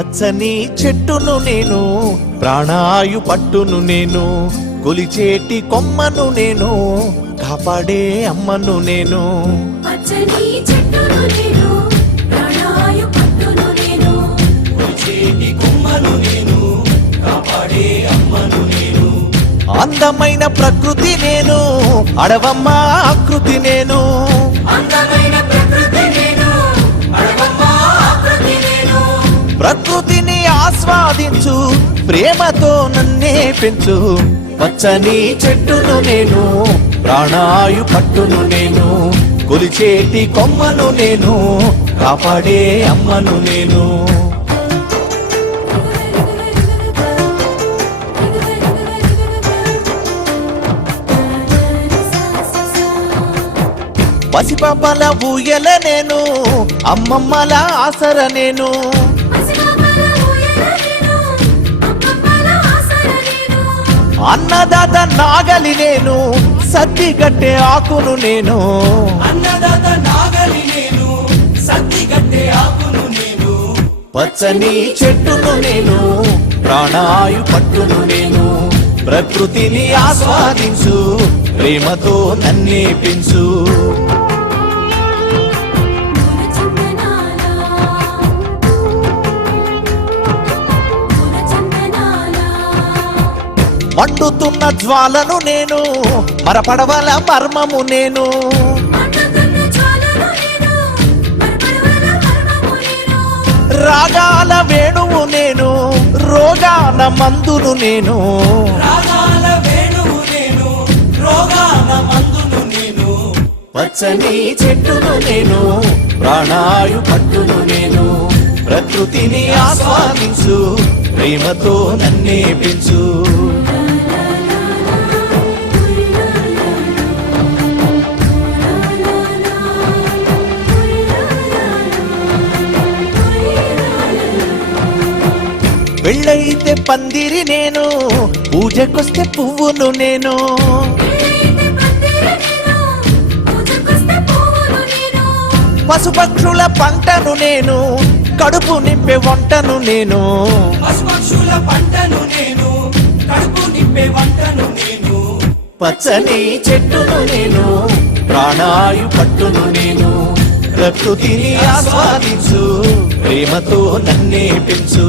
పచ్చని చెట్టును నేను, ప్రాణాయు పట్టును నేను, కొలిచేటి కొమ్మను నేను, కాపాడే అమ్మను నేను. పచ్చని చెట్టును నేను, ప్రాణాయు పట్టును నేను, కొలిచేటి కొమ్మను నేను, కాపాడే అమ్మను నేను. అందమైన ప్రకృతి నేను, అడవమ్మ ఆకృతి నేను. అందమైన ప్రకృతి నేను, అడవమ్మ ఆకృతి నేను. ప్రకృతిని ఆస్వాదించు, ప్రేమతో నన్నే పెంచు. పచ్చని చెట్టును నేను, ప్రాణాయు పట్టును నేను, కొలిచేటి కొమ్మను నేను, కాపాడే అమ్మను నేను. పసిపాపల ఊయల నేను, అమ్మమ్మల ఆసర నేను. పసిపాపల ఊయల నేను, అమ్మమ్మల ఆసర నేను. అన్నదాత నాగలి నేను, సద్దిగట్టే ఆకును నేను. అన్నదాత నాగలి నేను, సద్దిగట్టే ఆకును నేను. పచ్చని చెట్టును నేను, ప్రాణాయు పట్టును నేను, ప్రకృతిని ఆస్వాదించు, ప్రేమతో నన్నే పెంచు. మండుతున్న జ్వాలను నేను, మరపడవల మర్మము నేను. రాగాల వేణువు నేను, రోగాల మందును నేను. రాగాల వేణువు నేను, రోగాల మందును నేను. పచ్చని చెట్టును నేను, ప్రాణాయు పట్టును నేను, ప్రకృతిని ఆస్వాదించు, ప్రేమతో నన్నే పెంచు. పెళ్ళైతే పందిరి నేను, పూజకొస్తే పువ్వును నేను. పశుపక్షుల పంటను నేను, కడుపు నింపే వంటను నేను. పశుపక్షుల పంటను నేను, కడుపు నింపే వంటను నేను. పచ్చని చెట్టును నేను, ప్రాణాయు పట్టును నేను, ప్రకృతిని ఆస్వాదించు, ప్రేమతో నన్నే పెంచు.